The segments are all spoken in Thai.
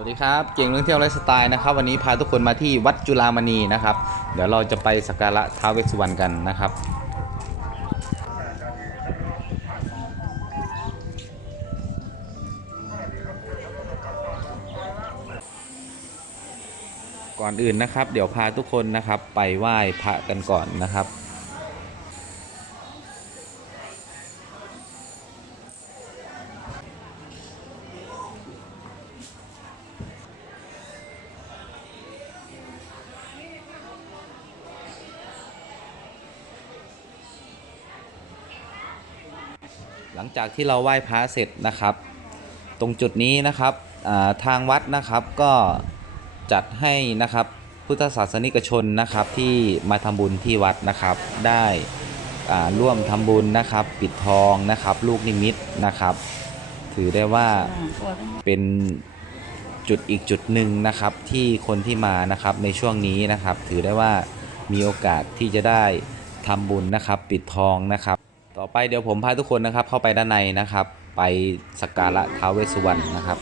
สวัสดีครับ เก่งเรื่องเที่ยวไลฟ์สไตล์นะครับ วันนี้พาทุกคนมาที่วัดจุฬามณีนะครับ เดี๋ยวเราจะไปสักการะท้าวเวสสุวรรณกันนะครับ ก่อนอื่นนะครับ เดี๋ยวพาทุกคนนะครับไปไหว้พระกันก่อนนะครับ หลังจากที่เราไหว้พระเสร็จนะครับ ตรงจุดนี้นะครับอ่าทางวัดนะครับก็จัดให้นะครับพุทธศาสนิกชนนะครับที่มาทำบุญที่วัดนะครับ ได้อ่าร่วมทำบุญนะครับ ปิดทองนะครับ ลูกนิมิตนะครับ ถือได้ว่าเป็นจุดอีกจุดหนึ่งนะครับที่คนที่มานะครับในช่วงนี้นะครับ ถือได้ว่ามีโอกาสที่จะได้ทำบุญนะครับ ปิดทองนะครับ ต่อไปเดี๋ยวผมพาทุกคนนะครับเข้าไปด้านในนะครับ ไปสักการะท้าวเวสสุวรรณนะครับ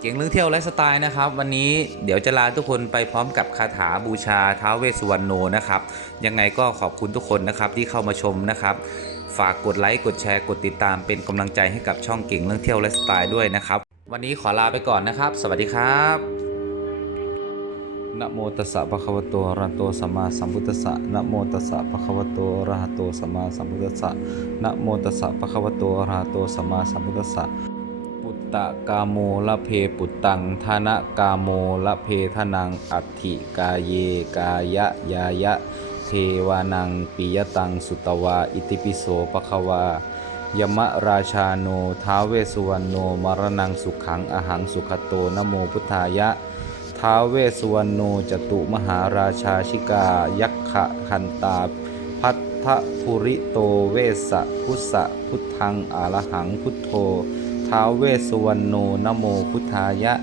เก่งเรื่องเที่ยวและสไตล์นะครับ วันนี้เดี๋ยวจะลาทุกคนไปพร้อมกับคาถาบูชาท้าวเวสสุวรรณโนนะครับ ยังไงก็ขอบคุณทุกคนนะครับที่เข้ามาชมนะครับ ฝากกดไลค์กดแชร์กดติดตามเป็นกำลังใจให้กับช่องเก่งเรื่องเที่ยวและสไตล์ด้วยนะครับ วันนี้ขอลาไปก่อนนะครับ สวัสดีครับ นะโมตัสสะภะคะวะโตอะระหะโตสัมมาสัมพุทธัสสะนะโมตัสสะภะคะวะโตอะระหะโตสัมมาสัมพุทธัสสะนะโมตัสสะภะคะวะโตอะระหะโตสัมมาสัมพุทธัสสะปุตตะกาโมละเพปุตตังธนะกาโมละเพทนังอัตถิกาเยกายะยายะเทวานังปิยตังสุตวาอิติปิโสปะคะวายมะราชาโนท้าเวสุวรรณโนมรณังสุขังอหังสุขโตนโมพุทธายะ ท้าวเวสสุวรรณโนจตุมหาราชาชิกา ยักขะคันตา พัทธภูริโตเวสะพุสะพุทธังอารหังพุทโธท้าวเวสสุวรรณโนนโมพุทธายะ